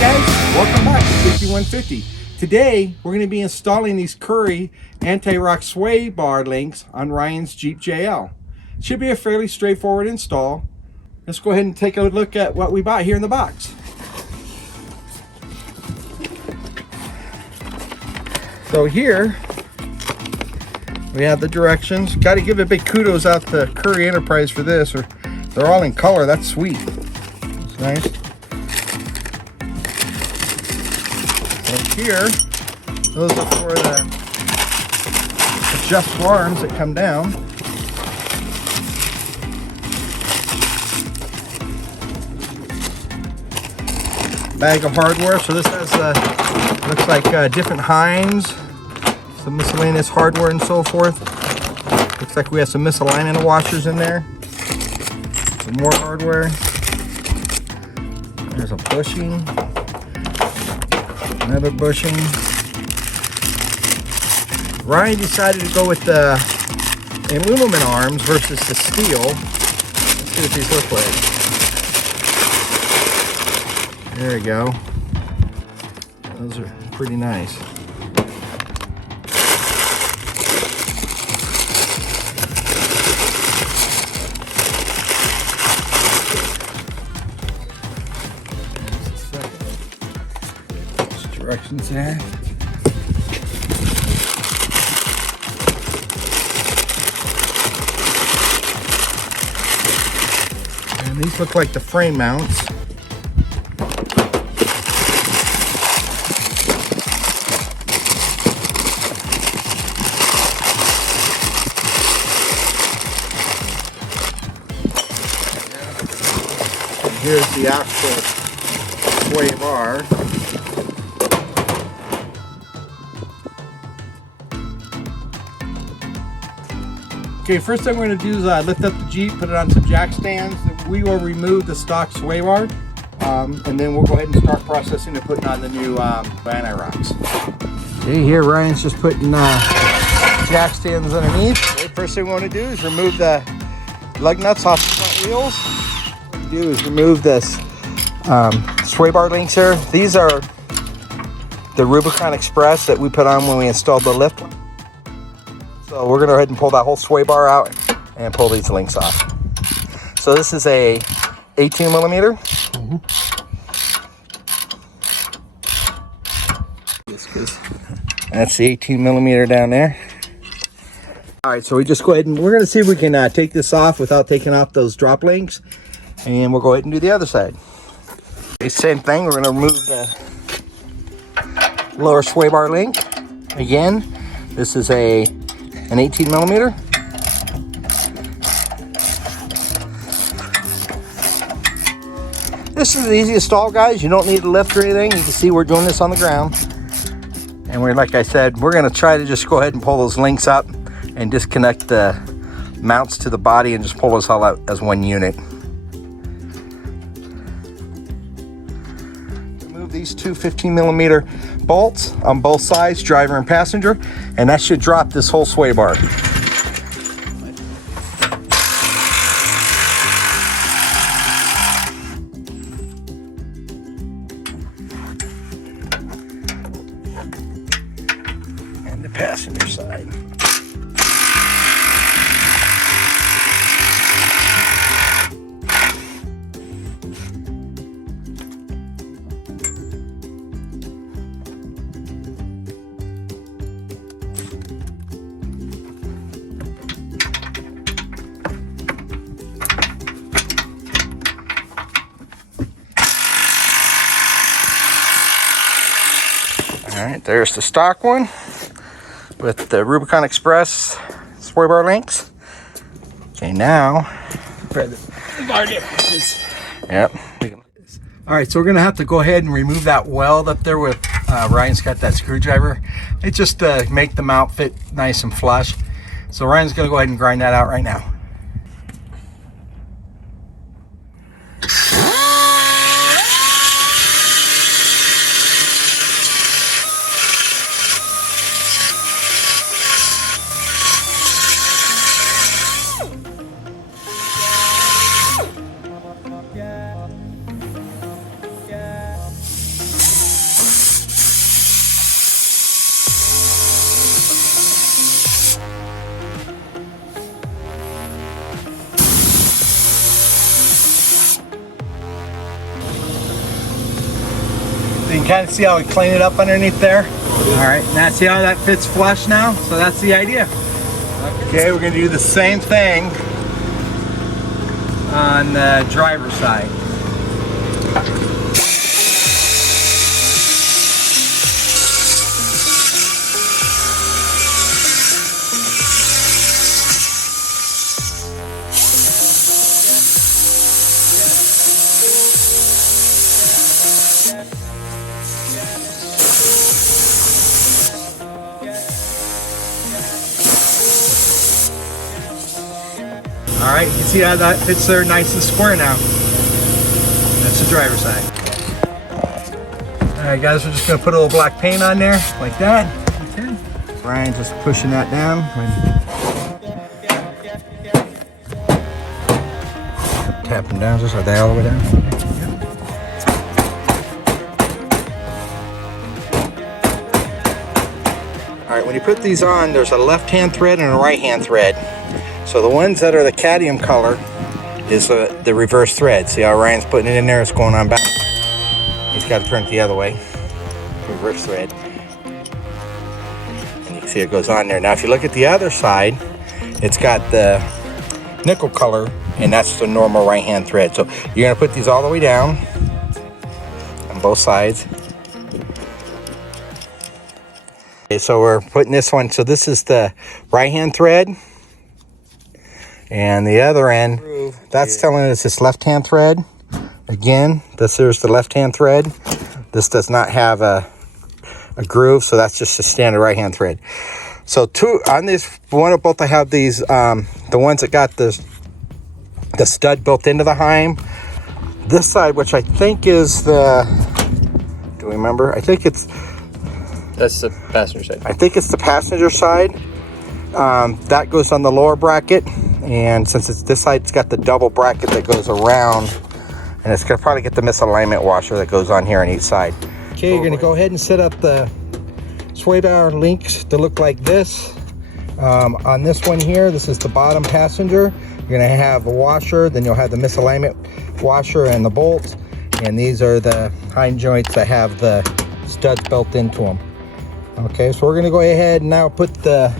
guys, welcome back to 5150. Today we're going to be installing these Curries Antirock Sway Bar links on Ryan's Jeep JL. Should be a fairly straightforward install. Let's go ahead and take a look at what we bought here in the box. So here we have the directions. Got to give a big kudos out to Curries Enterprise for this. Or they're all in color. That's sweet. It's nice. Here, those are for the adjustable arms that come down. Bag of hardware. So this has looks like different Heinz, some miscellaneous hardware and so forth. Looks like we have some misalignment washers in there. Some more hardware. There's a bushing. Another bushing. Ryan decided to go with the aluminum arms versus the steel. Let's see what these look like. There we go. Those are pretty nice. Directions there. And these look like the frame mounts. And here's the actual sway bar. Okay, first thing we're going to do is lift up the Jeep, put it on some jack stands. We will remove the stock sway bar, and then we'll go ahead and start processing and putting on the new Antirocks. Okay, here Ryan's just putting jack stands underneath. Okay, first thing we want to do is remove the lug nuts off the front wheels. What we do is remove this sway bar links here. These are the Rubicon Express that we put on when we installed the lift. So we're going to go ahead and pull that whole sway bar out and pull these links off. So this is a 18 millimeter. That's the 18 millimeter down there. All right, so we just go ahead and we're going to see if we can take this off without taking off those drop links. And we'll go ahead and do the other side. Okay, same thing, we're going to remove the lower sway bar link. Again, this is an 18 millimeter. This is the easy install, guys. You don't need to lift or anything. You can see we're doing this on the ground. And we're, like I said, we're going to try to just go ahead and pull those links up and disconnect the mounts to the body and just pull this all out as one unit. Remove these two 15 millimeter bolts on both sides, driver and passenger, and that should drop this whole sway bar. And the passenger side. All right, there's the stock one with the Rubicon Express sway bar links. Okay, now the bar differences. Yep. All right, so we're gonna have to go ahead and remove that weld up there with Ryan's got that screwdriver. It just make the mount fit nice and flush. So Ryan's gonna go ahead and grind that out right now. can kind of see how we clean it up underneath there. All right, now see how that fits flush now? So that's the idea. Okay, we're gonna do the same thing on the driver's side. All right, you see how that fits there nice and square now. That's the driver's side. All right, guys, we're just gonna put a little black paint on there, like that. Okay. Ryan's just pushing that down. Tap them down, just like that, all the way down. All right, when you put these on, there's a left-hand thread and a right-hand thread. So the ones that are the cadmium color is the reverse thread. See how Ryan's putting it in there? It's going on back. He's got to turn it the other way. Reverse thread. And you can see it goes on there. Now if you look at the other side, it's got the nickel color, and that's the normal right-hand thread. So you're going to put these all the way down on both sides. Okay, so we're putting this one. So this is the right-hand thread. And the other end, that's telling us it's left-hand thread. Again, this is the left-hand thread. This does not have a groove, so that's just a standard right-hand thread. So two on this one, both I have these, the ones that got the stud built into the heim. This side, which I think is the, do we remember? I think it's, that's the passenger side. I think it's the passenger side. That goes on the lower bracket. And since it's this side, it's got the double bracket that goes around, and it's gonna probably get the misalignment washer that goes on here on each side. Okay, you're gonna go ahead and set up the sway bar links to look like this. On this one here, this is the bottom passenger. You're gonna have a washer, then you'll have the misalignment washer and the bolts, and these are the hind joints that have the studs built into them. Okay, so we're gonna go ahead and now put the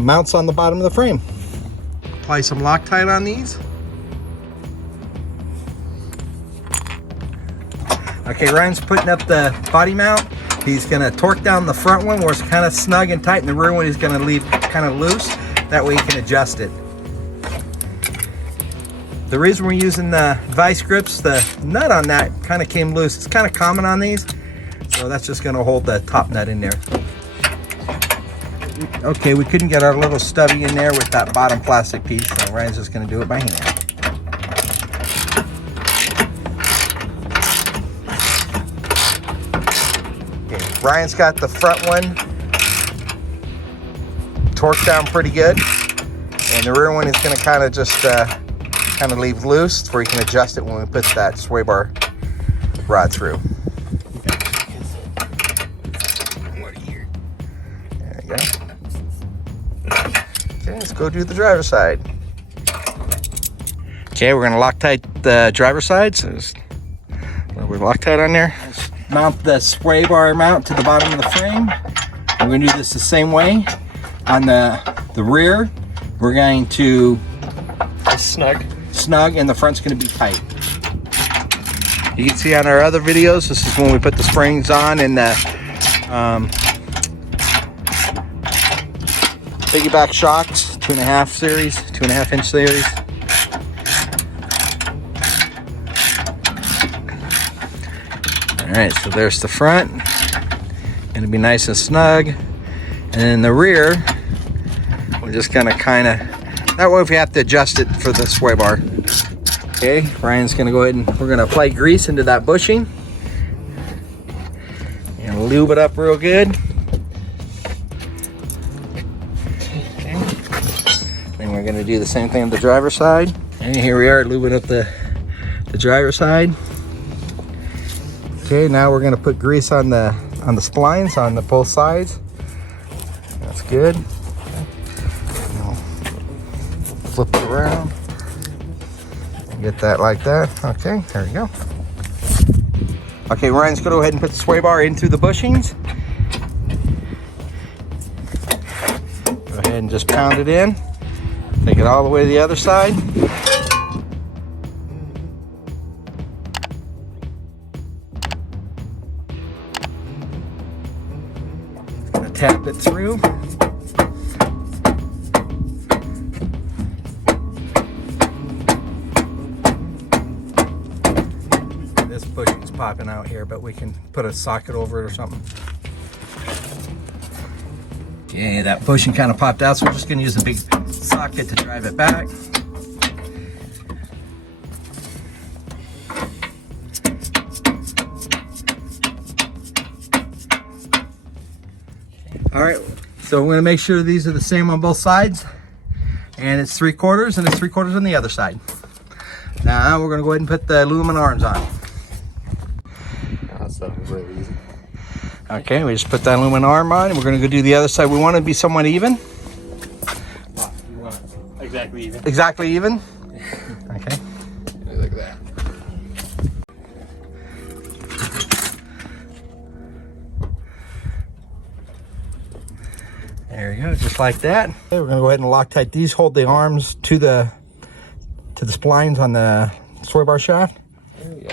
mounts on the bottom of the frame. Apply some Loctite on these. Okay, Ryan's putting up the body mount. He's gonna torque down the front one where it's kind of snug and tight, and the rear one he's gonna leave kind of loose. That way you can adjust it. The reason we're using the vice grips, the nut on that kind of came loose. It's kind of common on these, so that's just gonna hold the top nut in there. Okay, we couldn't get our little stubby in there with that bottom plastic piece, so Ryan's just going to do it by hand. Okay, Ryan's got the front one torqued down pretty good, and the rear one is going to kind of just kind of leave loose where you can adjust it when we put that sway bar rod through. There you go. Okay, let's go do the driver's side. Okay, we're gonna Loctite the driver's side. So we're Loctite on there. Let's mount the sway bar mount to the bottom of the frame. We're gonna do this the same way. On the rear, we're going to snug, and the front's gonna be tight. You can see on our other videos, this is when we put the springs on and the piggyback shocks, 2.5 series, 2.5 inch series. All right, so there's the front. Gonna be nice and snug. And then the rear, we're just gonna kind of, that way if you have to adjust it for the sway bar. Okay, Ryan's gonna go ahead and we're gonna apply grease into that bushing. And lube it up real good. We're going to do the same thing on the driver's side. And here we are lubing up the driver's side. Okay, now we're going to put grease on the splines on the both sides. That's good. Now flip it around. Get that like that. Okay, there we go. Okay, Ryan's gonna go ahead and put the sway bar in through the bushings. Go ahead and just pound it in. Take it all the way to the other side. Gonna tap it through. This bushing's popping out here, but we can put a socket over it or something. Okay, that bushing kind of popped out, so we're just going to use a big socket to drive it back. All right, so we're going to make sure these are the same on both sides, and it's 3/4 and it's 3/4 on the other side. Now we're going to go ahead and put the aluminum arms on. That was really easy. Okay, we just put that aluminum arm on, and we're going to go do the other side. We want it to be somewhat even. You want exactly even? Exactly even? Okay. Like that. There you go, just like that. Okay, we're going to go ahead and Loctite these. Hold the arms to the splines on the sway bar shaft. There we go.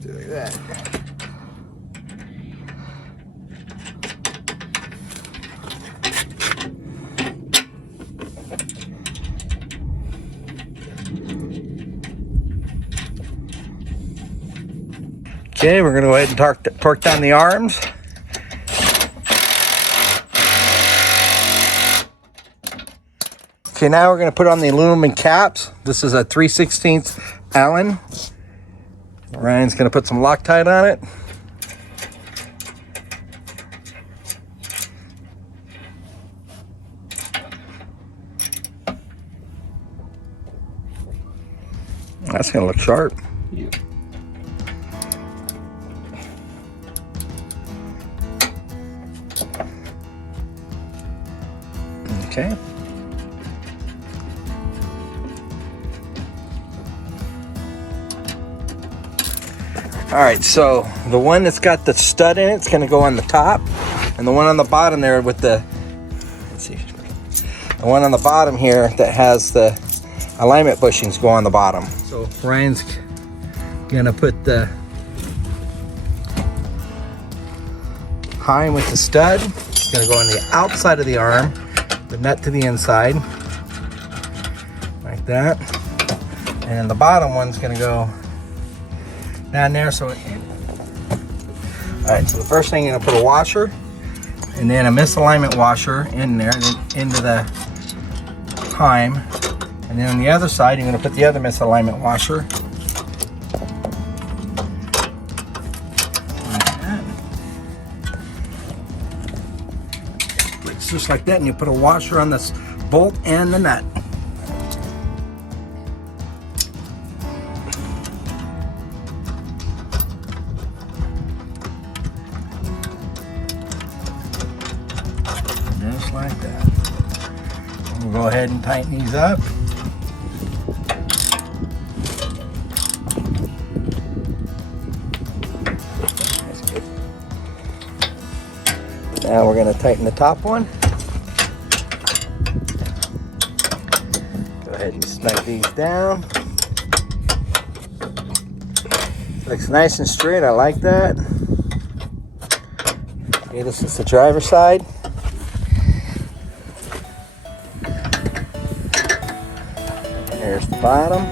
Do like that. Okay, we're going to go ahead and torque down the arms. Okay, now we're going to put on the aluminum caps. This is a 3/16 Allen. Ryan's going to put some Loctite on it. That's going to look sharp. Yeah. Okay. All right, so the one that's got the stud in it's going to go on the top, and the one on the bottom there with the, let's see, the one on the bottom here that has the alignment bushings go on the bottom. So Ryan's going to put the high with the stud. It's going to go on the outside of the arm, the nut to the inside, like that. And the bottom one's going to go down there. So all right, so the first thing, you're going to put a washer and then a misalignment washer in there and then into the heim, and then on the other side you're going to put the other misalignment washer like that. It's just like that, and you put a washer on this bolt and the nut. Just like that. We'll go ahead and tighten these up. That's good. Now we're going to tighten the top one. Go ahead and snug these down. Looks nice and straight. I like that. Okay, this is the driver's side. There's the bottom.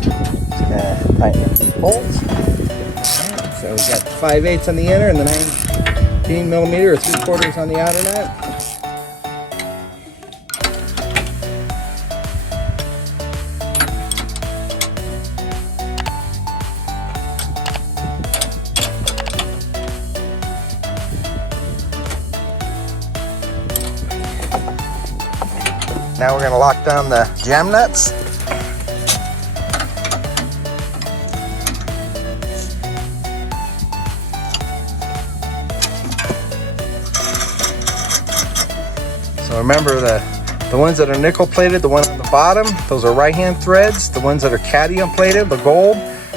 Just gonna tighten up these bolts. So we got the 5/8 on the inner and the 19mm or 3/4 on the outer nut. Now we're going to lock down the jam nuts. So remember the ones that are nickel plated, the one on the bottom, those are right hand threads. The ones that are cadmium plated, the gold,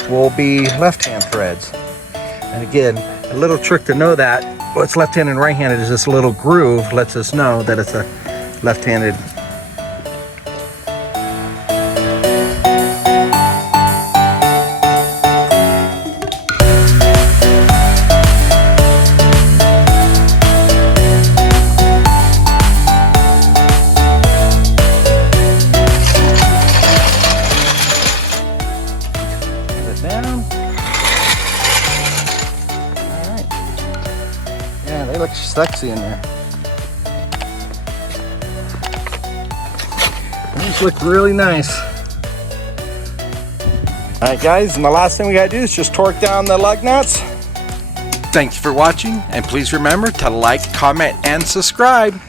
will be left-hand threads. And again, a little trick to know that what's left-handed and right-handed is this little groove lets us know that it's a left-handed. Down. Alright. Yeah, they look sexy in there. These look really nice. Alright guys, and the last thing we gotta do is just torque down the lug nuts. Thanks for watching, and please remember to like, comment, and subscribe.